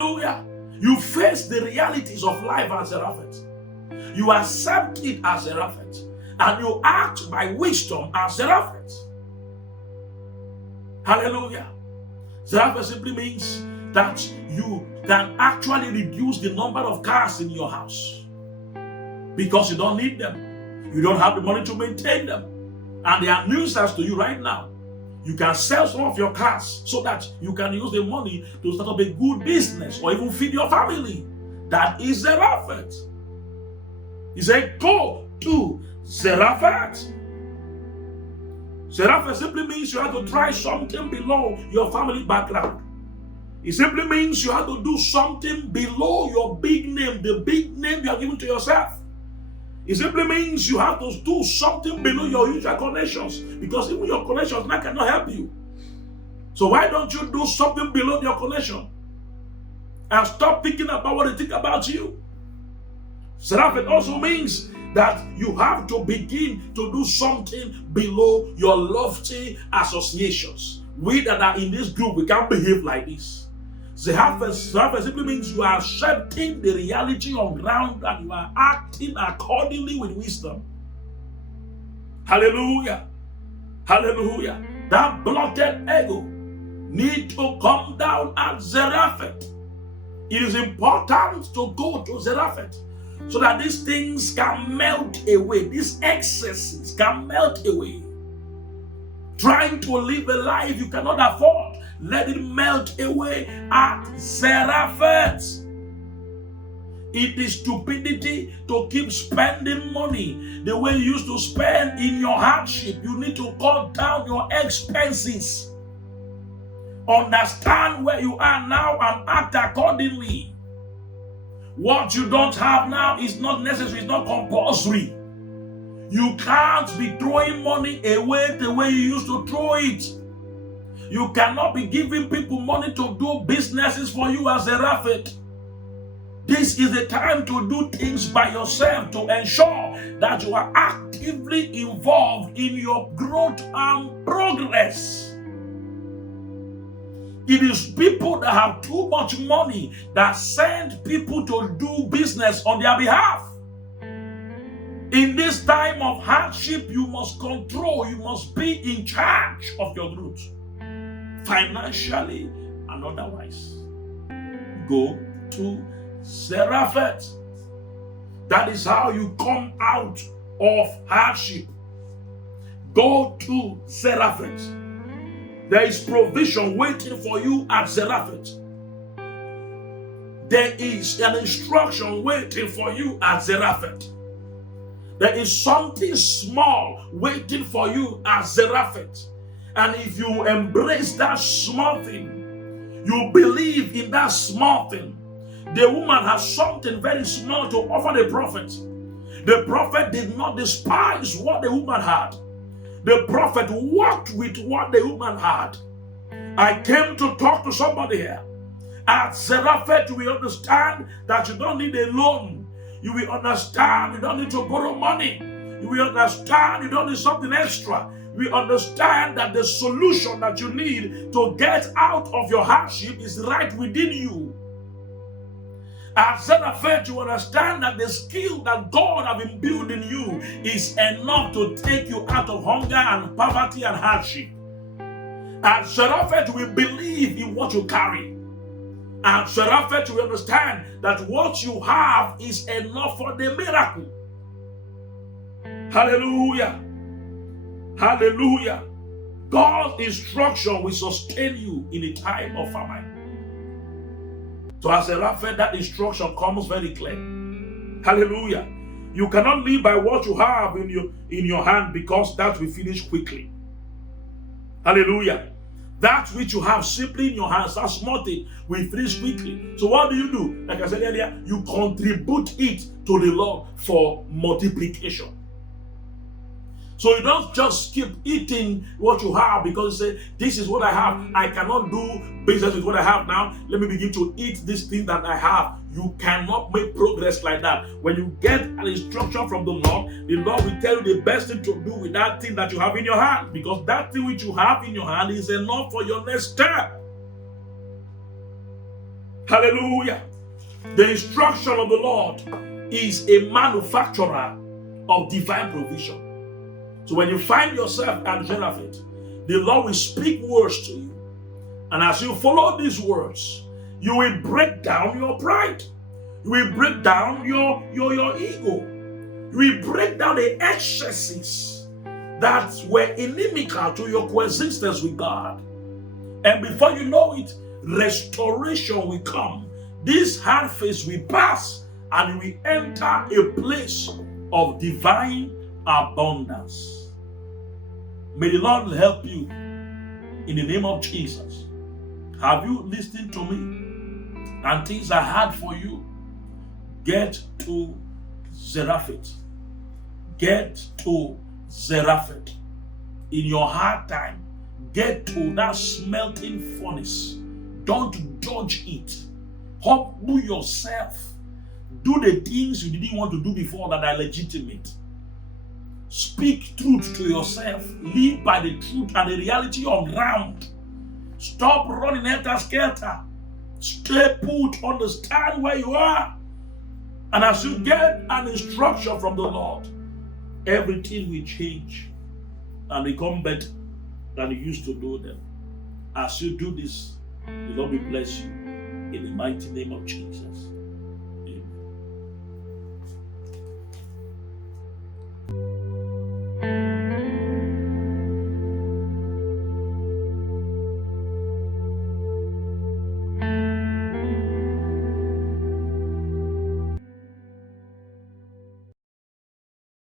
Hallelujah. You face the realities of life as Zarephath. You accept it as Zarephath. And you act by wisdom as Zarephath. Hallelujah. Zarephath simply means that you can actually reduce the number of cars in your house because you don't need them. You don't have the money to maintain them. And they are nuisance to you right now. You can sell some of your cars so that you can use the money to start up a good business or even feed your family. That is Zarephath. He said, go to Zarephath. Zarephath simply means you have to try something below your family background. It simply means you have to do something below your big name, the big name you are giving to yourself. It simply means you have to do something below your usual connections, because even your connections now cannot help you. So why don't you do something below your connection and stop thinking about what they think about you? Zarephath also means that you have to begin to do something below your lofty associations. We that are in this group, we can't behave like this. Zarephath simply means you are accepting the reality on ground and you are acting accordingly with wisdom. Hallelujah. Hallelujah. That bloated ego need to come down at Zarephath. It is important to go to Zarephath so that these things can melt away. These excesses can melt away. Trying to live a life you cannot afford, let it melt away at Zarephath. It is stupidity to keep spending money the way you used to spend in your hardship. You need to cut down your expenses. Understand where you are now and act accordingly. What you don't have now is not necessary, it's not compulsory. You can't be throwing money away the way you used to throw it. You cannot be giving people money to do businesses for you as Zarephath. This is the time to do things by yourself to ensure that you are actively involved in your growth and progress. It is people that have too much money that send people to do business on their behalf. In this time of hardship, you must control, you must be in charge of your growth, financially and otherwise. Go to Zarephath. That is how you come out of hardship. Go to Zarephath. There is provision waiting for you at Zarephath. There is an instruction waiting for you at Zarephath. There is something small waiting for you at Zarephath. And if you embrace that small thing, you believe in that small thing. The woman has something very small to offer the prophet. The prophet did not despise what the woman had. The prophet worked with what the woman had. I came to talk to somebody here. At Zarephath, we understand that you don't need a loan. You will understand you don't need to borrow money. You will understand you don't need something extra. We understand that the solution that you need to get out of your hardship is right within you. At Zarephath, you understand that the skill that God has been building you is enough to take you out of hunger and poverty and hardship. At Zarephath, we believe in what you carry. At Zarephath, we understand that what you have is enough for the miracle. Hallelujah. Hallelujah. God's instruction will sustain you in a time of famine. So as Zarephath, that instruction comes very clear. Hallelujah. You cannot live by what you have in your hand, because that will finish quickly. Hallelujah. That which you have simply in your hands, that small thing, will finish quickly. So what do? Like I said earlier, you contribute it to the Lord for multiplication. So you don't just keep eating what you have because you say, this is what I have. I cannot do business with what I have now. Let me begin to eat this thing that I have. You cannot make progress like that. When you get an instruction from the Lord will tell you the best thing to do with that thing that you have in your hand, because that thing which you have in your hand is enough for your next step. Hallelujah. The instruction of the Lord is a manufacturer of divine provision. So when you find yourself at Zarephath, the Lord will speak words to you. And as you follow these words, you will break down your pride. You will break down your ego. You will break down the excesses that were inimical to your coexistence with God. And before you know it, restoration will come. This hard phase will pass and we enter a place of divine abundance. May the Lord help you in the name of Jesus. Have you listened to me? And things are hard for you. Get to Zarephath. Get to Zarephath. In your hard time, get to that smelting furnace. Don't dodge it. Humble yourself. Do the things you didn't want to do before that are legitimate. Speak truth to yourself. Live by the truth and the reality on ground. Stop running helter-skelter. Stay put. Understand where you are. And as you get an instruction from the Lord, everything will change and become better than you used to do them. As you do this, the Lord will bless you in the mighty name of Jesus.